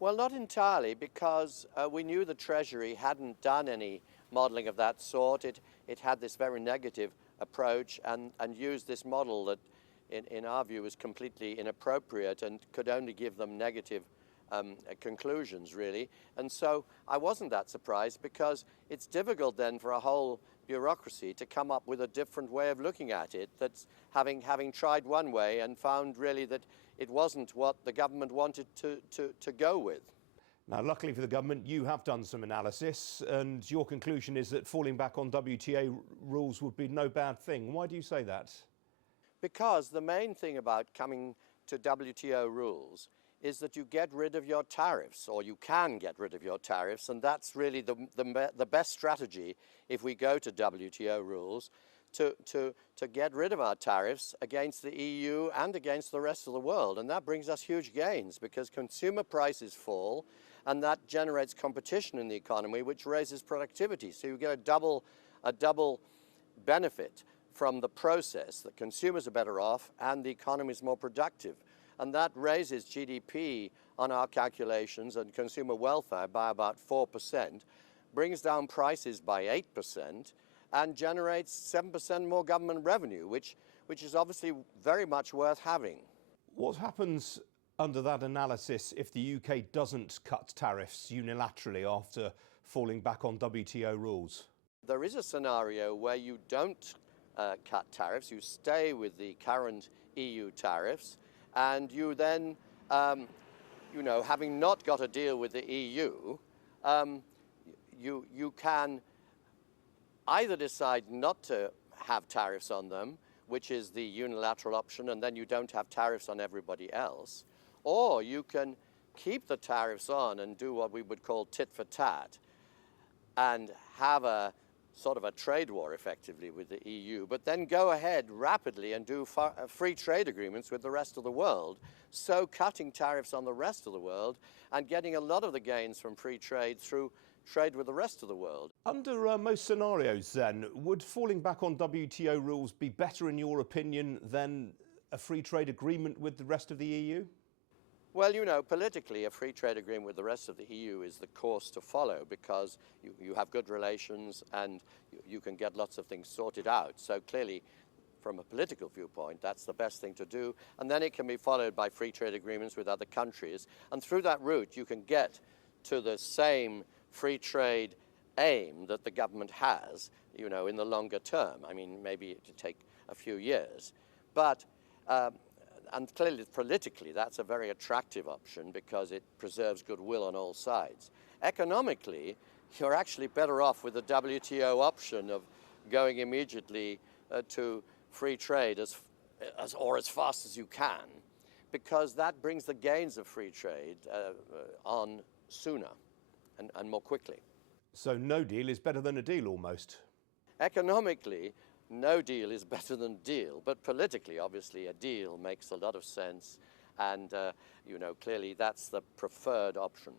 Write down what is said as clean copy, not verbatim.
Well, not entirely, because we knew the Treasury hadn't done any modelling of that sort. It had this very negative approach and used this model that, in our view, was completely inappropriate and could only give them negative conclusions, really. And so I wasn't that surprised, because it's difficult then for a whole bureaucracy to come up with a different way of looking at it, that's having tried one way and found really that it wasn't what the government wanted to go with. Now, luckily for the government, you have done some analysis, and your conclusion is that falling back on WTO rules would be no bad thing. Why do you say that? Because the main thing about coming to WTO rules is that you get rid of your tariffs, or you can get rid of your tariffs, and that's really the best strategy if we go to WTO rules, to get rid of our tariffs against the EU and against the rest of the world. And that brings us huge gains, because consumer prices fall, and that generates competition in the economy, which raises productivity. So you get a double benefit from the process, that consumers are better off and the economy is more productive. And that raises GDP on our calculations and consumer welfare by about 4%, brings down prices by 8%, and generates 7% more government revenue, which is obviously very much worth having. What happens under that analysis if the UK doesn't cut tariffs unilaterally after falling back on WTO rules? There is a scenario where you don't cut tariffs, you stay with the current EU tariffs, and you then, having not got a deal with the EU, you can either decide not to have tariffs on them, which is the unilateral option, and then you don't have tariffs on everybody else, or you can keep the tariffs on and do what we would call tit for tat and have a sort of a trade war effectively with the EU, but then go ahead rapidly and do free trade agreements with the rest of the world, so cutting tariffs on the rest of the world and getting a lot of the gains from free trade through trade with the rest of the world. Under most scenarios then, would falling back on WTO rules be better in your opinion than a free trade agreement with the rest of the EU? Well, politically, a free trade agreement with the rest of the EU is the course to follow, because you have good relations and you can get lots of things sorted out. So clearly, from a political viewpoint, that's the best thing to do. And then it can be followed by free trade agreements with other countries. And through that route, you can get to the same free trade aim that the government has, in the longer term. I mean, maybe it could take a few years. But and clearly, politically, that's a very attractive option, because it preserves goodwill on all sides. Economically, you're actually better off with the WTO option of going immediately to free trade as fast as you can, because that brings the gains of free trade on sooner and more quickly. So no deal is better than a deal, almost? Economically, no deal is better than deal, but politically, obviously, a deal makes a lot of sense, and clearly that's the preferred option.